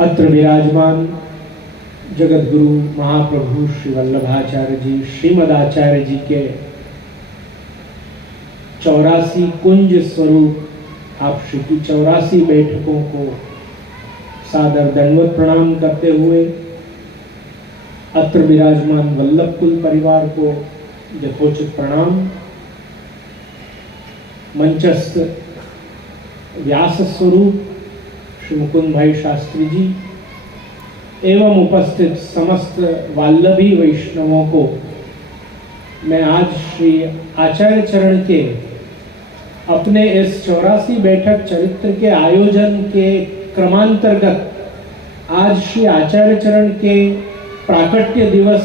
अत्र विराजमान जगत गुरु महाप्रभु श्री वल्लभाचार्य जी श्रीमदाचार्य जी के 84 कुंज स्वरूप आप श्री की 84 बैठकों को सादर दंडवत प्रणाम करते हुए अत्र विराजमान वल्लभ कुल परिवार को यथोचित प्रणाम, मंचस्थ व्यास स्वरूप श्री मुकुंद भाई शास्त्री जी एवं उपस्थित समस्त वल्लभी वैष्णवों को मैं आज श्री आचार्य चरण के अपने इस 84 बैठक चरित्र के आयोजन के क्रमांतर्गत आज श्री आचार्य चरण के प्राकट्य दिवस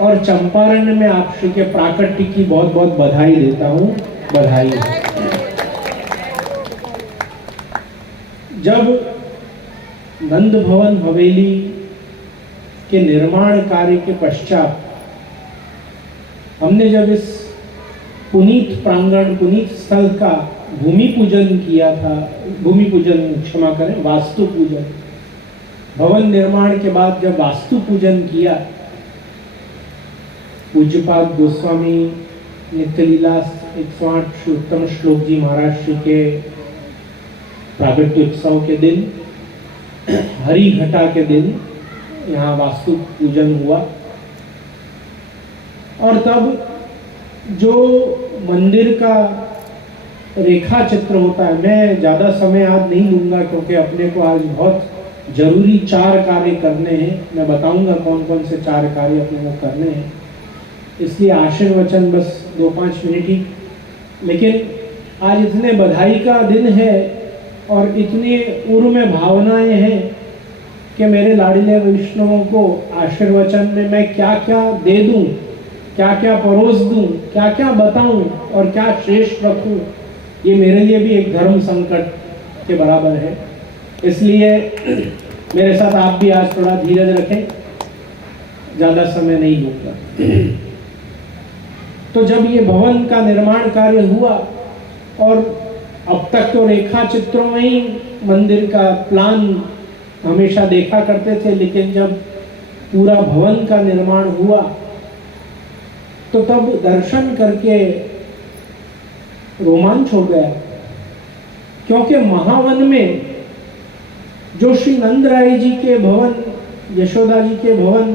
और चंपारण में आप श्री के प्राकट्य की बहुत बहुत बधाई देता हूँ। बधाई। जब नंद भवन हवेली के निर्माण कार्य के पश्चात हमने जब इस पुनीत प्रांगण पुनीत स्थल का भूमि पूजन किया था, भूमि पूजन क्षमा करें वास्तु पूजन, भवन निर्माण के बाद जब वास्तु पूजन किया, पूज्यपाद गोस्वामी नित्यलीला 108 श्री उत्तम श्लोक जी महाराज श्री के प्रागट्य उत्सव के दिन, हरि घटा के दिन यहाँ वास्तु पूजन हुआ और तब जो मंदिर का रेखा चित्र होता है, मैं ज़्यादा समय आज नहीं लूँगा क्योंकि अपने को आज बहुत जरूरी 4 कार्य करने हैं। मैं बताऊँगा कौन कौन से 4 कार्य अपने को करने हैं, इसलिए आशीर्वचन बस 2-5 मिनट ही। लेकिन आज इतने बधाई का दिन है और इतनी उर्म भावनाएं हैं कि मेरे लाडले वैष्णवों को आशीर्वचन में मैं क्या क्या दे दूं, क्या क्या परोस दूं, क्या क्या बताऊं और क्या शेष रखूं, ये मेरे लिए भी एक धर्म संकट के बराबर है। इसलिए मेरे साथ आप भी आज थोड़ा धीरज रखें, ज़्यादा समय नहीं लूँगा। तो जब ये भवन का निर्माण कार्य हुआ और अब तक तो रेखा चित्रों में ही मंदिर का प्लान हमेशा देखा करते थे, लेकिन जब पूरा भवन का निर्माण हुआ तो तब दर्शन करके रोमांच हो गया, क्योंकि महावन में जो श्री नंद राय जी के भवन, यशोदा जी के भवन,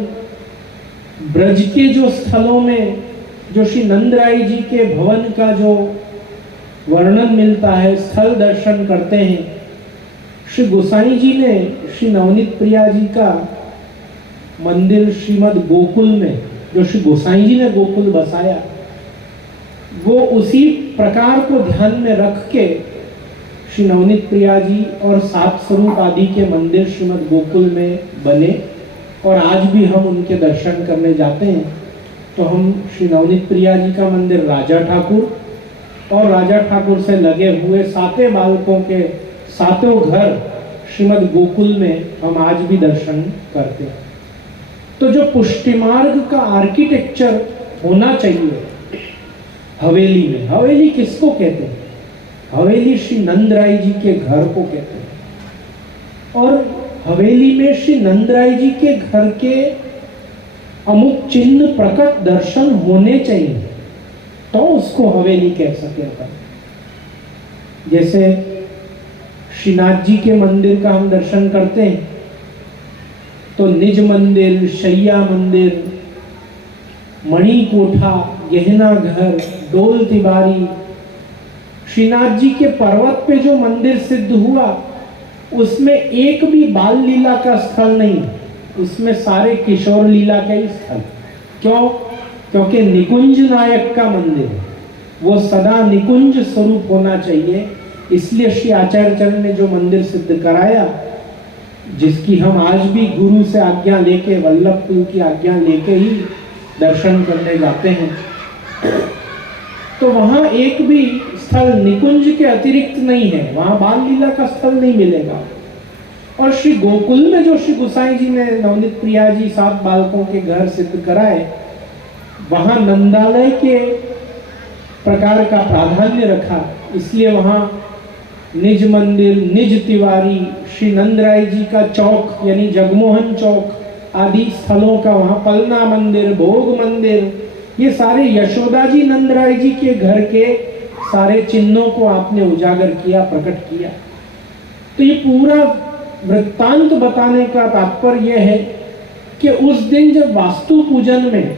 ब्रज के जो स्थलों में जो श्री नंद राय जी के भवन का जो वर्णन मिलता है, स्थल दर्शन करते हैं, श्री गोसाई जी ने श्री नवनीत प्रिया जी का मंदिर श्रीमद गोकुल में जो श्री गोसाई जी ने गोकुल बसाया, वो उसी प्रकार को ध्यान में रख के श्री नवनीत प्रिया जी और 7 स्वरूप आदि के मंदिर श्रीमद गोकुल में बने और आज भी हम उनके दर्शन करने जाते हैं। तो हम श्री नवनीत प्रिया जी का मंदिर राजा ठाकुर और राजा ठाकुर से लगे हुए 7 बालकों के 7 घर श्रीमद गोकुल में हम आज भी दर्शन करते हैं। तो जो पुष्टि मार्ग का आर्किटेक्चर होना चाहिए हवेली में, हवेली किसको कहते हैं? हवेली श्री नंद राय जी के घर को कहते हैं और हवेली में श्री नंद राय जी के घर के अमुक चिन्ह प्रकट दर्शन होने चाहिए तो उसको हवेली कह सके अपन। जैसे श्रीनाथ जी के मंदिर का हम दर्शन करते हैं तो निज मंदिर, शैया मंदिर, मणि कोठा, गहना घर, डोल तिबारी, श्रीनाथ जी के पर्वत पे जो मंदिर सिद्ध हुआ उसमें एक भी बाल लीला का स्थल नहीं, उसमें सारे किशोर लीला के ही स्थल। क्यों? क्योंकि निकुंज नायक का मंदिर है, वो सदा निकुंज स्वरूप होना चाहिए। इसलिए श्री आचार्य चरण ने जो मंदिर सिद्ध कराया, जिसकी हम आज भी गुरु से आज्ञा लेके, वल्लभ कुल की आज्ञा लेके ही दर्शन करने जाते हैं, तो वहाँ एक भी स्थल निकुंज के अतिरिक्त नहीं है, वहाँ बाल लीला का स्थल नहीं मिलेगा। और श्री गोकुल में जो श्री गोसाई जी ने नवनीत प्रिया जी 7 बालकों के घर सिद्ध कराए, वहाँ नंदालय के प्रकार का प्राधान्य रखा, इसलिए वहाँ निज मंदिर, निज तिवारी, श्री नंदराय जी का चौक यानी जगमोहन चौक आदि स्थलों का, वहाँ पलना मंदिर, भोग मंदिर, ये सारे यशोदा जी नंदराय जी के घर के सारे चिन्हों को आपने उजागर किया, प्रकट किया। तो ये पूरा वृत्तांत बताने का तात्पर्य यह है कि उस दिन जब वास्तु पूजन में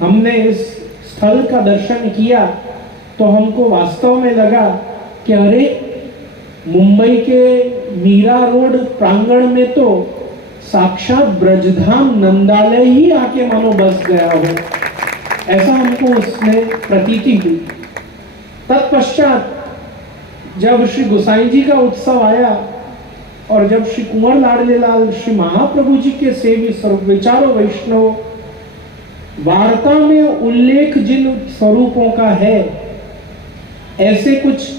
हमने इस स्थल का दर्शन किया तो हमको वास्तव में लगा कि अरे मुंबई के मीरा रोड प्रांगण में तो साक्षात ब्रजधाम नंदालय ही आके मानो बस गया हो, ऐसा हमको उसमें प्रतीति हुई। तत्पश्चात जब श्री गोसाई जी का उत्सव आया और जब श्री कुंवर लाडले लाल श्री महाप्रभु जी के सेवी स्वरूप विचारो वैष्णव वार्ता में उल्लेख जिन स्वरूपों का है, ऐसे कुछ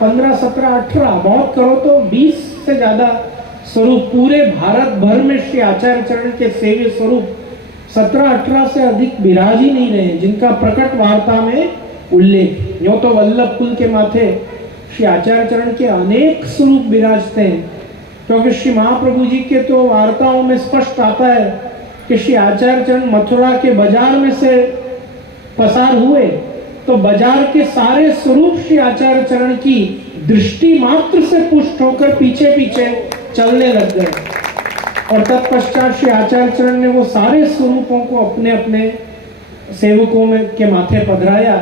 15, 17, 18 बहुत करो तो 20 से ज्यादा स्वरूप पूरे भारत भर में श्री आचार्य चरण के सेव्य स्वरूप 17, 18 से अधिक विराज ही नहीं रहे जिनका प्रकट वार्ता में उल्लेख। यूं तो वल्लभ कुल के माथे श्री आचार्य चरण के अनेक स्वरूप विराजते हैं, क्योंकि श्री महाप्रभु जी के तो वार्ताओं में स्पष्ट आता है कि श्री आचार्य चरण मथुरा के बाजार में से पसार हुए तो बाजार के सारे स्वरूप श्री आचार्य चरण की दृष्टि मात्र से पुष्ट होकर पीछे पीछे चलने लग गए, और तत्पश्चात श्री आचार्य चरण ने वो सारे स्वरूपों को अपने अपने सेवकों में के माथे पधराया,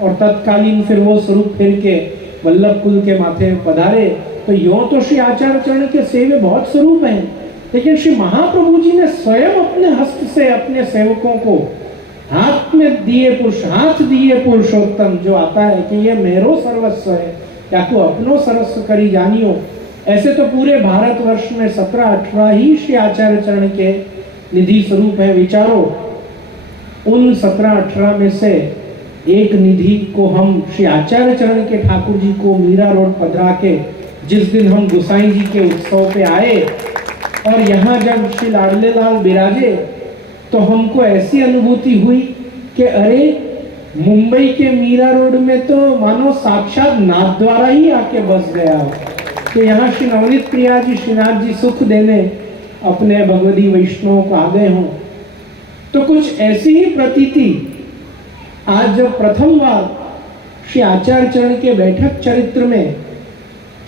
और तत्कालीन फिर वो स्वरूप फिर के वल्लभ कुल के माथे पधारे। तो यूं तो श्री आचार्य चरण के सेवे बहुत स्वरूप हैं, लेकिन श्री महाप्रभु जी ने स्वयं अपने हस्त से अपने सेवकों को हाथ दिए पुरुषोत्तम, जो आता है कि ये मेरो सर्वस्व है, या तो अपनो सर्वस्व करी जानियो। ऐसे तो पूरे भारतवर्ष में 17-18 ही श्री आचार्य चरण के निधि स्वरूप है। विचारो उन 17-18 में से एक निधि को हम श्री आचार्य चरण के ठाकुर जी को मीरा रोड पधरा के जिस दिन हम गोसाई जी के उत्सव पे आए और यहाँ जब श्री लाडले लाल विराजे तो हमको ऐसी अनुभूति हुई कि अरे मुंबई के मीरा रोड में तो मानो साक्षात नाथ द्वारा ही आके बस गया हो। तो यहाँ श्री नवनीत प्रिया जी, श्रीनाथ जी सुख देने अपने भगवती वैष्णव को आ गए हों। तो कुछ ऐसी ही प्रतीति आज जब प्रथम बार श्री आचार्य चरण के बैठक चरित्र में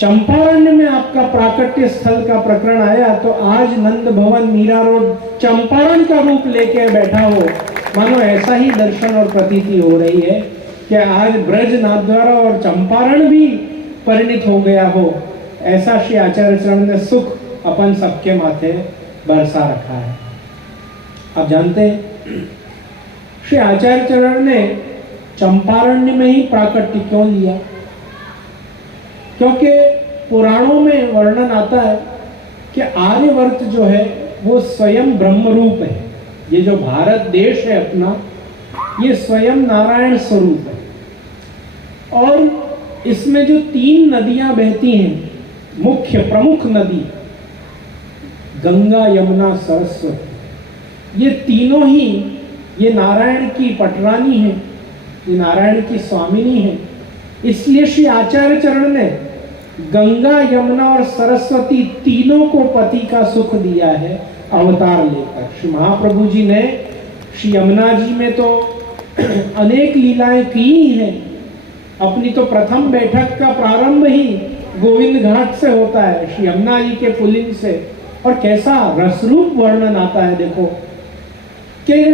चंपारण्य में आपका प्राकट्य स्थल का प्रकरण आया, तो आज नंद भवन मीरा रोड चंपारण का रूप लेके बैठा हो, मानो ऐसा ही दर्शन और प्रतीति हो रही है कि आज ब्रज नाथद्वारा और चंपारण भी परिणित हो गया हो। ऐसा श्री आचार्य चरण ने सुख अपन सबके माथे बरसा रखा है। आप जानते हैं श्री आचार्य चरण ने चंपारण्य में ही प्राकट्य क्यों लिया? क्योंकि पुराणों में वर्णन आता है कि आर्यवर्त जो है वो स्वयं ब्रह्म रूप है। ये जो भारत देश है अपना, ये स्वयं नारायण स्वरूप है, और इसमें जो 3 नदियां बहती हैं, मुख्य प्रमुख नदी गंगा, यमुना, सरस्वती, ये तीनों ही ये नारायण की पटरानी है, ये नारायण की स्वामिनी है। इसलिए श्री आचार्य चरण ने गंगा, यमुना और सरस्वती तीनों को पति का सुख दिया है अवतार लेकर। श्री महाप्रभु जी ने श्री यमुना जी में तो अनेक लीलाएं की ही हैं। अपनी तो प्रथम बैठक का प्रारंभ ही गोविंद घाट से होता है, श्री यमुना जी के पुलिंग से, और कैसा रसरूप वर्णन आता है। देखो कि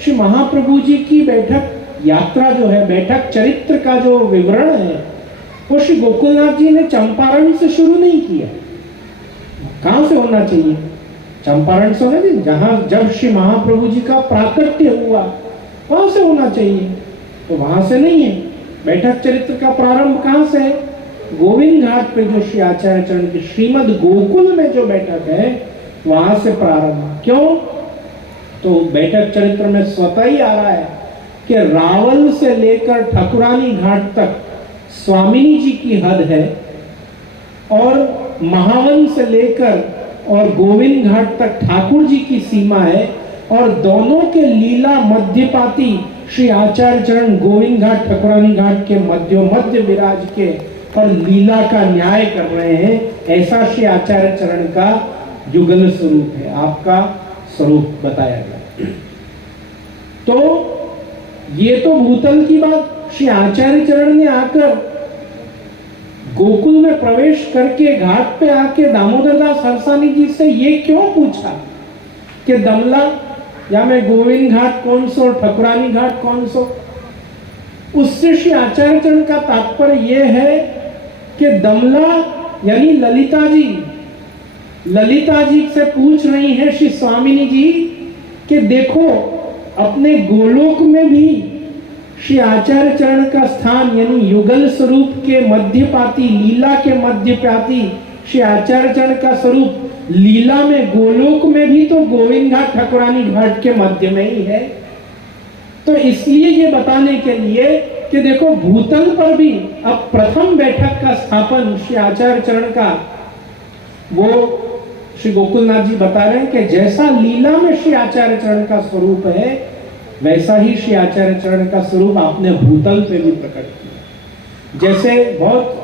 श्री महाप्रभु जी की बैठक यात्रा जो है, बैठक चरित्र का जो विवरण है, वो श्री गोकुलनाथ जी ने चंपारण से शुरू नहीं किया। कहां से होना चाहिए? चंपारण से होना चाहिए, जहां जब श्री महाप्रभु जी का प्राकट्य हुआ वहां से होना चाहिए, तो वहां से नहीं है। बैठक चरित्र का प्रारंभ कहां से है? गोविंद घाट पे जो श्री आचार्य चरण की श्रीमद गोकुल में जो बैठक है वहां से प्रारंभ। क्यों? तो बैठक चरित्र में स्वतः ही आ रहा है कि रावल से लेकर ठकुरानी घाट तक स्वामिनी जी की हद है, और महावन से लेकर और गोविंद घाट तक ठाकुर जी की सीमा है, और दोनों के लीला मध्यपाती श्री आचार्य चरण गोविंद घाट ठकुरानी घाट के मध्य विराज के, और लीला का न्याय कर रहे हैं, ऐसा श्री आचार्य चरण का युगल स्वरूप है, आपका स्वरूप बताया गया। तो ये तो भूतल की बात। श्री आचार्य चरण ने आकर गोकुल में प्रवेश करके घाट पे आके दामोदर दास हरसानी जी से ये क्यों पूछा कि दमला या मैं गोविंद घाट कौन सो, ठकुरानी घाट कौन सो? उससे श्री आचार्य चरण का तात्पर्य यह है कि दमला यानी ललिता जी से पूछ रही है श्री स्वामिनी जी कि देखो अपने गोलोक में भी श्री आचार्य चरण का स्थान यानी युगल स्वरूप के मध्यपाती, लीला के मध्यपाती श्री आचार्य चरण का स्वरूप लीला में गोलोक में भी तो गोविंद घाट ठकुरानी घाट के मध्य में ही है। तो इसलिए ये बताने के लिए कि देखो भूतल पर भी अब प्रथम बैठक का स्थापन श्री आचार्य चरण का वो श्री गोकुलनाथ जी बता रहे हैं कि जैसा लीला में श्री आचार्य चरण का स्वरूप है वैसा ही श्री आचार्य चरण का स्वरूप आपने भूतल पे भी प्रकट किया। जैसे बहुत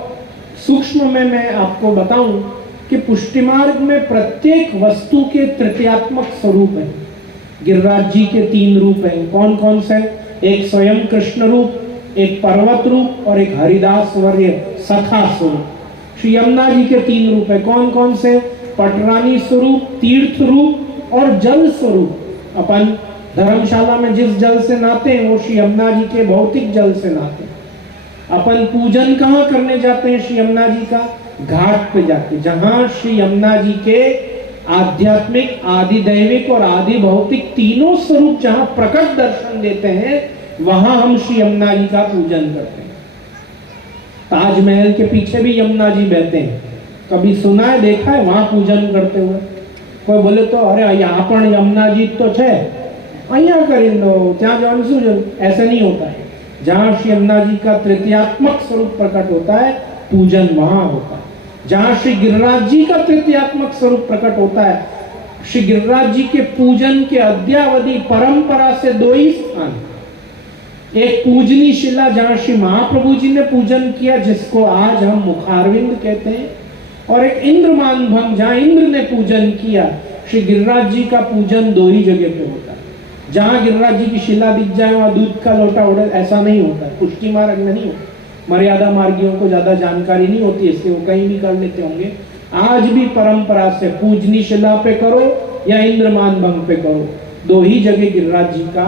सूक्ष्म में मैं आपको बताऊं कि पुष्टि मार्ग में प्रत्येक वस्तु के तृतीयात्मक स्वरूप है। गिरिराज जी के 3 रूप हैं, कौन कौन से? एक स्वयं कृष्ण रूप, एक पर्वत रूप और एक हरिदास वर्य सखा स्वरूप। श्री यमुना जी के 3 रूप है, कौन कौन से? पटरानी स्वरूप, तीर्थ रूप और जल स्वरूप। अपन धर्मशाला में जिस जल से नहाते हैं वो श्री यमुना जी के भौतिक जल से नहाते हैं। अपन पूजन कहाँ करने जाते हैं श्री यमुना जी का? घाट पे जाके, जहां श्री यमुना जी के आध्यात्मिक, आदि दैविक और आदि भौतिक तीनों स्वरूप जहां प्रकट दर्शन देते हैं वहां हम श्री यमुना जी का पूजन करते हैं। ताजमहल के पीछे भी यमुना जी बहते हैं, कभी सुना है, देखा है वहां पूजन करते हुए? कोई बोले तो अरे यहाँ पर यमुना जी तो है, अहिया कर लो, ત્યાં જવાનું શું જરૂર? ऐसे नहीं होता है। जहाँ श्री यमुना जी का तृतीयात्मक स्वरूप प्रकट होता है पूजन वहां होता है। जहाँ श्री गिरिराज जी का तृतीयात्मक स्वरूप प्रकट होता है, श्री गिरिराज जी के पूजन के अद्यावधि परंपरा से 2 ही स्थान, एक पूजनी शिला जहाँ श्री महाप्रभु जी ने पूजन किया जिसको आज हम मुखारविंद कहते हैं, और एक इंद्रमान भंग जहाँ इंद्र ने पूजन किया। श्री गिरिराज जी का पूजन 2 ही जगह पे होता है। जहाँ गिरिराज जी की शिला दिख जाए वहाँ दूध का लोटा उड़े, ऐसा नहीं होता है। पुष्टि मार्ग में नहीं होता। मर्यादा मार्गियों को ज्यादा जानकारी नहीं होती, इसलिए वो कहीं भी कर लेते होंगे। आज भी परंपरा से पूजनी शिला पे करो या इंद्रमान भंग पे करो, 2 ही जगह गिरिराज जी का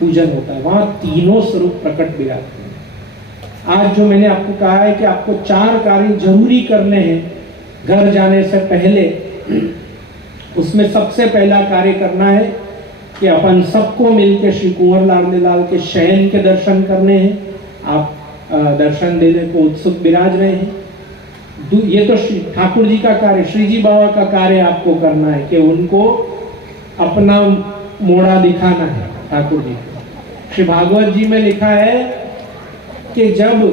पूजन होता है, वहां तीनों स्वरूप प्रकट विराजते हैं। आज जो मैंने आपको कहा है कि आपको 4 कार्य जरूरी करने हैं घर जाने से पहले, उसमें सबसे पहला कार्य करना है कि अपन सबको मिलकर श्री कुंवर लाल के शयन के दर्शन करने हैं। आप दर्शन देने को उत्सुक विराज रहे हैं। ये तो ठाकुर जी का कार्य, श्री जी बाबा का कार्य आपको करना है कि उनको अपना मोड़ा दिखाना है ठाकुर जी को। श्री भागवत जी में लिखा है कि जब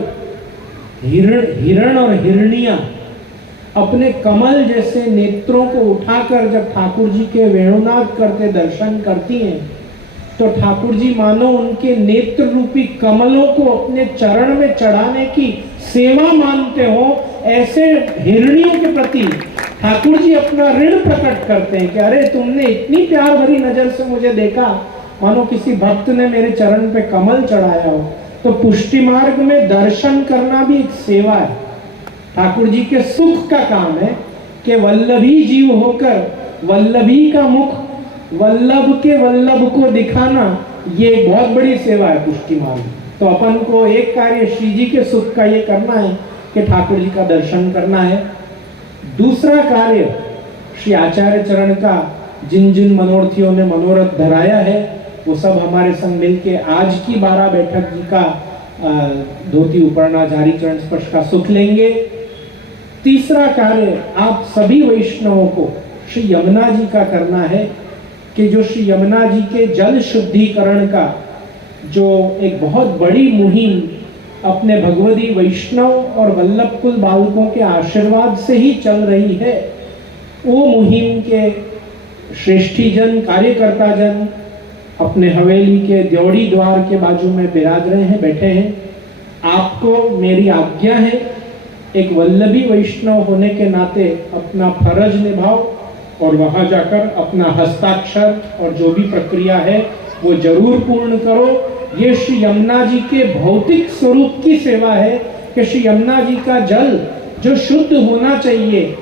हिरण और हिरनिया अपने कमल जैसे नेत्रों को उठाकर जब ठाकुर जी के वेणुनाद करते दर्शन करती हैं, तो ठाकुर जी मानो उनके नेत्र रूपी कमलों को अपने चरण में चढ़ाने की सेवा मानते हो। ऐसे हिरनियों के प्रति ठाकुर जी अपना ऋण प्रकट करते हैं कि अरे तुमने इतनी प्यार भरी नजर से मुझे देखा, मानो किसी भक्त ने मेरे चरण पे कमल चढ़ाया हो। तो पुष्टि मार्ग में दर्शन करना भी एक सेवा है, ठाकुर जी के सुख का काम है कि वल्लभी जीव होकर वल्लभी का मुख वल्लभ के वल्लभ को दिखाना, ये एक बहुत बड़ी सेवा है पुष्टि मार्ग। तो अपन को एक कार्य श्री जी के सुख का ये करना है कि ठाकुर जी का दर्शन करना है। दूसरा कार्य श्री आचार्य चरण का जिन जिन मनोरथियों ने मनोरथ धराया है वो सब हमारे संग मिलके आज की 12 बैठक जी का धोती उपरना जारी चरण स्पर्श का सुख लेंगे। तीसरा कार्य आप सभी वैष्णवों को श्री यमुना जी का करना है कि जो श्री यमुना जी के जल शुद्धिकरण का जो एक बहुत बड़ी मुहिम अपने भगवदी वैष्णव और वल्लभ कुल बालकों के आशीर्वाद से ही चल रही है, वो मुहिम के श्रेष्ठी जन, कार्यकर्ता जन अपने हवेली के द्योड़ी द्वार के बाजू में विराज रहे हैं, बैठे हैं। आपको मेरी आज्ञा है एक वल्लभी वैष्णव होने के नाते अपना फर्ज निभाओ और वहां जाकर अपना हस्ताक्षर और जो भी प्रक्रिया है वो जरूर पूर्ण करो। ये श्री यमुना जी के भौतिक स्वरूप की सेवा है कि श्री यमुना जी का जल जो शुद्ध होना चाहिए,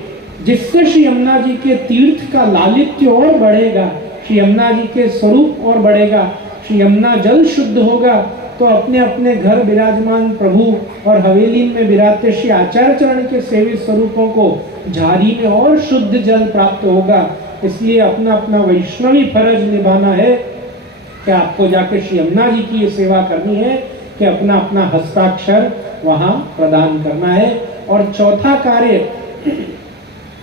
जिससे श्री यमुना जी के तीर्थ का लालित्य और बढ़ेगा, श्री यमुना जी के स्वरूप और बढ़ेगा। श्री यमुना जल शुद्ध होगा तो अपने अपने घर विराजमान प्रभु और हवेली में विराजते श्री आचार्य चरण के सेवित स्वरूपों को झारी में और शुद्ध जल प्राप्त होगा। इसलिए अपना अपना वैष्णवी फर्ज निभाना है कि आपको जाके श्री यमुना जी की ये सेवा करनी है कि अपना अपना हस्ताक्षर वहां प्रदान करना है। और चौथा कार्य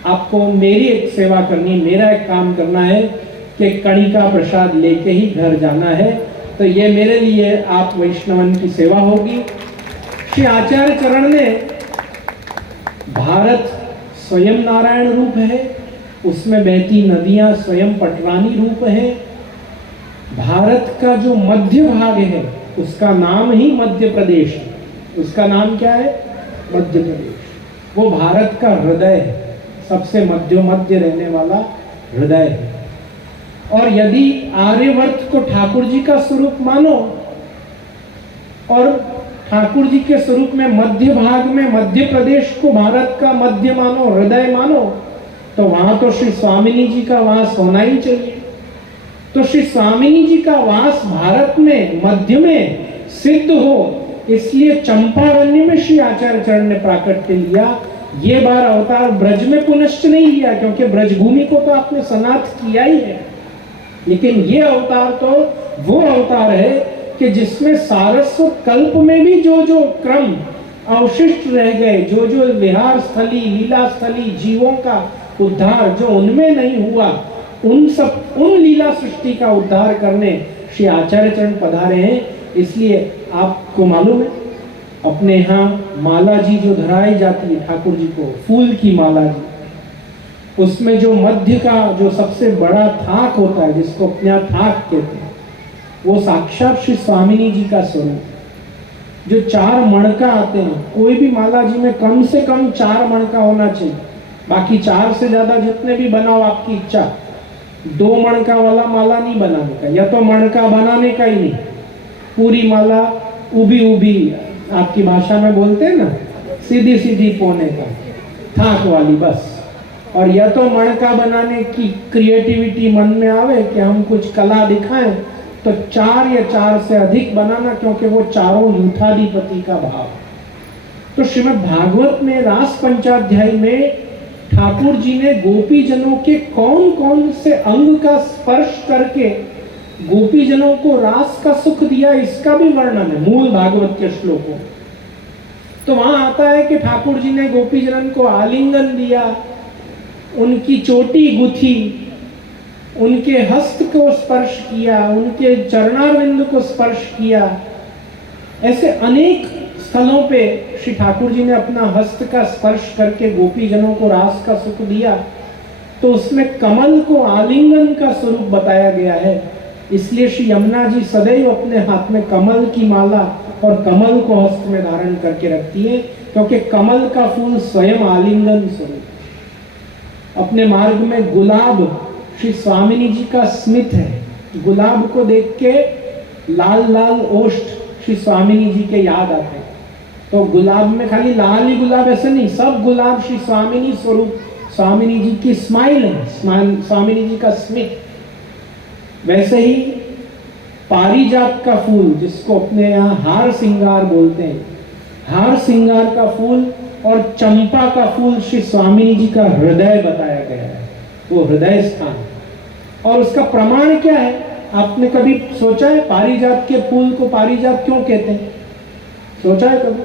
आपको मेरी एक सेवा करनी, मेरा एक काम करना है कि कड़ी का प्रसाद लेके ही घर जाना है। तो ये मेरे लिए आप वैष्णवन की सेवा होगी। श्री आचार्य चरण ने भारत स्वयं नारायण रूप है, उसमें बहती नदियां स्वयं पटरानी रूप है। भारत का जो मध्य भाग है उसका नाम ही मध्य प्रदेश है। उसका नाम क्या है? मध्य प्रदेश। वो भारत का हृदय है, सबसे मध्य रहने वाला हृदय है। और यदि आर्यवर्त को ठाकुर जी का स्वरूप मानो और ठाकुर जी के स्वरूप में मध्य भाग में मध्य प्रदेश को भारत का मध्य मानो, हृदय मानो, तो वहां तो श्री स्वामिनी जी का वास होना ही चाहिए। तो श्री स्वामिनी जी का वास भारत में मध्य में सिद्ध हो, इसलिए चंपारण्य में श्री आचार्य चरण ने प्राकट्य लिया। ये बार अवतार ब्रज में पुनश्च नहीं लिया, क्योंकि ब्रजभूमि को तो आपने सनाथ किया ही है, लेकिन ये अवतार तो वो अवतार है कि जिसमें सारस्वत कल्प में भी जो जो क्रम अवशिष्ट रह गए, जो जो विहार स्थली लीला स्थली जीवों का उद्धार जो उनमें नहीं हुआ, उन लीला सृष्टि का उद्धार करने श्री आचार्य चरण पधारे हैं। इसलिए आपको मालूम है अपने यहाँ माला जी जो धराई जाती है ठाकुर जी को, फूल की माला जी, उसमें जो मध्य का जो सबसे बड़ा थाक होता है, जिसको अपने यहाँ थाक कहते हैं, वो साक्षात श्री स्वामिनी जी का स्वरूप। जो 4 मणका आते हैं, कोई भी माला जी में कम से कम 4 मणका होना चाहिए, बाकी 4 से ज्यादा जितने भी बनाओ आपकी इच्छा। 2 मणका वाला माला नहीं बनाने का, या तो मणका बनाने का ही नहीं, पूरी माला उभी उभी, आपकी भाषा में बोलते हैं ना, सीधी सीधी पोने का, थाक वाली बस। और या तो मणका बनाने की क्रिएटिविटी मन में आवे कि हम कुछ कला दिखाएं, तो 4 या 4 से अधिक बनाना, क्योंकि वो चारों यूथाधिपति का भाव। तो श्रीमद् भागवत में रास पंचाध्याय में ठाकुर जी ने गोपी जनों के कौन कौन से अंग का स्पर्श करके गोपी जनों को रास का सुख दिया, इसका भी वर्णन है मूल भागवत के श्लोकों। तो वहां आता है कि ठाकुर जी ने गोपी जनन को आलिंगन दिया, उनकी चोटी गुथी, उनके हस्त को स्पर्श किया, उनके चरणारविंद को स्पर्श किया। ऐसे अनेक स्थलों पे श्री ठाकुर जी ने अपना हस्त का स्पर्श करके गोपी जनों को रास का सुख दिया। तो उसमें कमल को आलिंगन का स्वरूप बताया गया है। इसलिए श्री यमुना जी सदैव अपने हाथ में कमल की माला और कमल को हस्त में धारण करके रखती है, क्योंकि कमल का फूल स्वयं आलिंगन स्वरूप। अपने मार्ग में गुलाब श्री स्वामिनी जी का स्मित है। गुलाब को देख के लाल लाल ओष्ठ श्री स्वामिनी जी के याद आते हैं। तो गुलाब में खाली लाल ही गुलाब ऐसे नहीं, सब गुलाब श्री स्वामिनी स्वरूप, स्वामिनी जी की स्माइल है, स्वामिनी जी का स्मित। वैसे ही पारिजात का फूल, जिसको अपने यहाँ हार सिंगार बोलते हैं, हार सिंगार का फूल और चंपा का फूल श्री स्वामिनी जी का हृदय बताया गया है, वो हृदय स्थान। और उसका प्रमाण क्या है? आपने कभी सोचा है पारिजात के फूल को पारिजात क्यों कहते हैं? सोचा है कभी?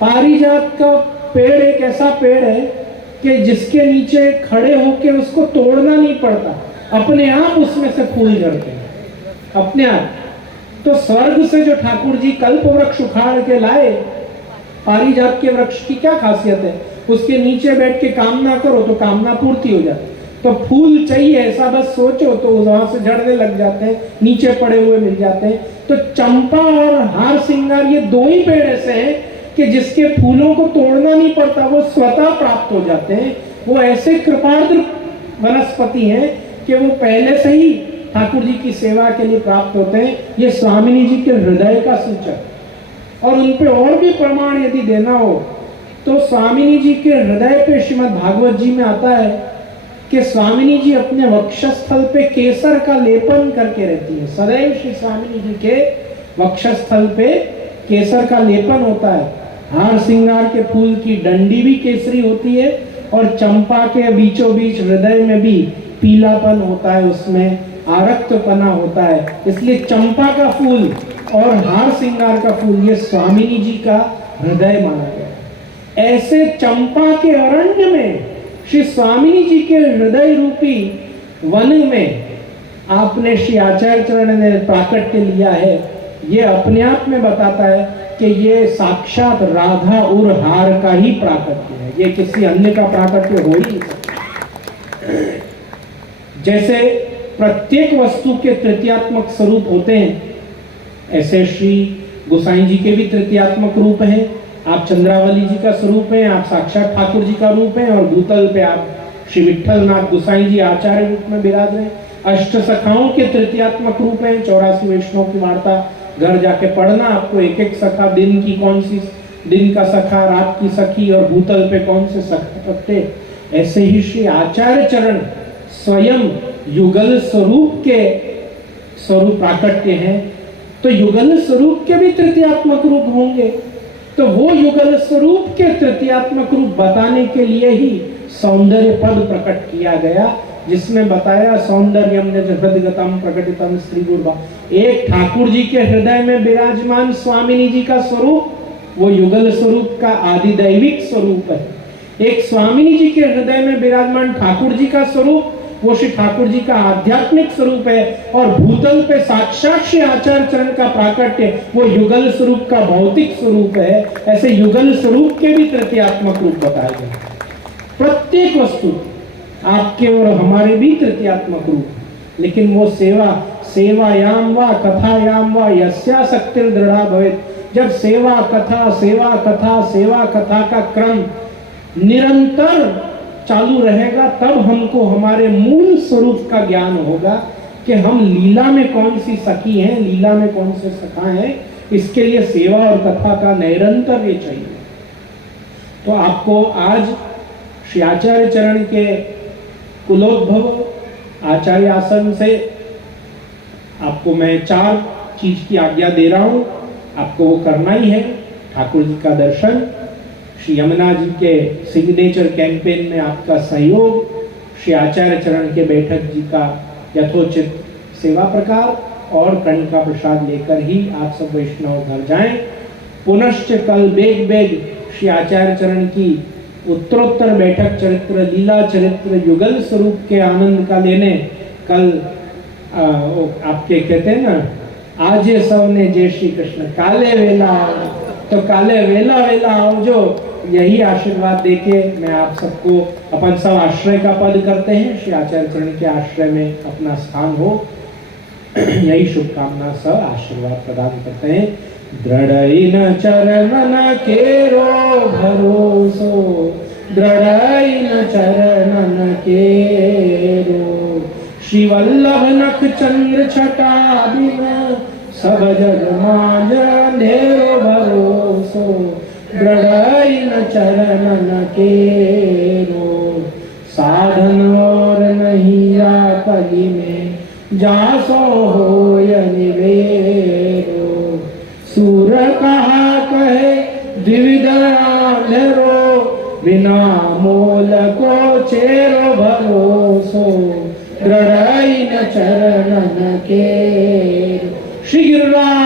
पारिजात का पेड़ एक ऐसा पेड़ है कि जिसके नीचे खड़े होके उसको तोड़ना नहीं पड़ता, अपने आप उसमें से फूल झड़ते हैं, अपने आप। तो स्वर्ग से जो ठाकुर जी कल्प वृक्ष उखाड़ के लाए, पारिजात के वृक्ष की क्या खासियत है? उसके नीचे बैठ के कामना करो तो कामना पूर्ति हो जाती। तो फूल चाहिए ऐसा बस सोचो तो वहां से झड़ने लग जाते हैं, नीचे पड़े हुए मिल जाते हैं। तो चंपा और हार सिंगार ये 2 ही पेड़ ऐसे हैं कि जिसके फूलों को तोड़ना नहीं पड़ता, वो स्वतः प्राप्त हो जाते हैं। वो ऐसे कृपार्द्र वनस्पति हैं कि वो पहले से ही ठाकुर जी की सेवा के लिए प्राप्त होते हैं। ये स्वामिनी जी के हृदय का सूचक। और उन पे और भी प्रमाण यदि देना हो तो स्वामिनी जी के हृदय पे श्रीमद् भागवत जी में आता है कि स्वामिनी जी अपने वक्षस्थल पे केसर का लेपन करके रहती है। सदैव श्री स्वामिनी जी के वक्षस्थल पे केसर का लेपन होता है। हार श्रृंगार के फूल की डंडी भी केसरी होती है और चंपा के बीचों बीच हृदय में भी पीलापन होता है, उसमें आरक्तपना होता है। इसलिए चंपा का फूल और हार श्रृंगार का फूल ये स्वामिनी जी का हृदय माना गया। ऐसे चंपा के अरण्य में श्री स्वामिनी जी के हृदय रूपी वन में आपने श्री आचार्य चरण ने प्राकट्य लिया है। ये अपने आप में बताता है कि ये साक्षात राधा और हार का ही प्राकट्य है, ये किसी अन्य का प्राकट्य हो ही नहीं सकता। जैसे प्रत्येक वस्तु के तृतीयात्मक स्वरूप होते हैं, ऐसे श्री गोसाई जी के भी तृतीयात्मक रूप हैं। आप चंद्रावली जी का स्वरूप हैं, आप साक्षात ठाकुर जी का रूप हैं, और भूतल पे आप श्री विठल नाथ गोसाई जी आचार्य रूप में विराज रहे। अष्ट सखाओं के तृतीयात्मक रूप हैं। 84 वैष्णव की वार्ता घर जाके पढ़ना, आपको एक एक सखा, दिन की कौन सी, दिन का सखा, रात की सखी, और भूतल पे कौन से सखा पत्ते। ऐसे ही श्री आचार्य चरण स्वयं युगल स्वरूप के स्वरूप प्राकट्य हैं, तो युगल स्वरूप के भी तृतीयात्मक रूप होंगे। तो वो युगल स्वरूप के तृतीयात्मक रूप बताने के लिए ही सौंदर्य पद प्रकट किया गया, जिसमें बताया सौंदर्यम निजगतम प्रकटितम स्त्री गुरबा। एक ठाकुर जी के हृदय में विराजमान स्वामिनी जी का स्वरूप वो युगल स्वरूप का आदिदैविक स्वरूप है। एक स्वामिनी जी के हृदय में विराजमान ठाकुर जी का स्वरूप वो श्री ठाकुर जी का आध्यात्मिक स्वरूप है, और भूतल पे साक्षात श्री आचार्य चरण का प्राकट्य वो युगल स्वरूप का भौतिक स्वरूप है। ऐसे युगल स्वरूप के भी तृतीयात्मक रूप बताए गए। प्रत्येक वस्तु आपके और हमारे भी तृतीयात्मक रूप, लेकिन वो सेवायाम वा कथायाम वा यस्या शक्तिर दृढ़ा भवेत्। जब सेवा कथा सेवा कथा सेवा कथा का क्रम निरंतर चालू रहेगा, तब हमको हमारे मूल स्वरूप का ज्ञान होगा कि हम लीला में कौन सी सखी हैं, लीला में कौन से सखा हैं। इसके लिए सेवा और कथा का निरंतर ये चाहिए। तो आपको आज श्री आचार्य चरण के कुलोद्भव आचार्य आसन से आपको मैं 4 चीज की आज्ञा दे रहा हूं। आपको वो करना ही है। ठाकुर जी का दर्शन, श्री यमुना जी के सिग्नेचर कैंपेन में आपका सहयोग, श्री आचार्य चरण के बैठक जी का यथोचित सेवा प्रकार, और कर्ण का प्रसाद लेकर ही आप सब वैष्णव घर जाएं। पुनश्च कल बेग बेग श्री आचार्य चरण की उत्तरोत्तर बैठक चरित्र, लीला चरित्र, युगल स्वरूप के आनंद का लेने कल आपके कहते हैं ना, आज सवने जय श्री कृष्ण काले वेला आओ, तो काले वेला वेला आओ जो यही आशीर्वाद देके मैं आप सबको, अपन सब आश्रय का पद करते हैं, श्री आचार्य चरण के आश्रय में अपना स्थान हो, यही शुभकामना सब आशीर्वाद प्रदान करते हैं। दृढ़ चरणन केरो भरोसो, दृढ़ चरणन केरो, श्री वल्लभ नख चंद्र छटा बिन, सब जग मांझ अंधेरो भरोसो, दृढ़ चरणन केरो, साधन और नहीं आकली में, जासो होय निवेरो, सूर कहा कहे द्विविध अंधेरो, बिना मोल को चेरो भरोसो, दृढ़ चरणन केरो। श्री गिरिराज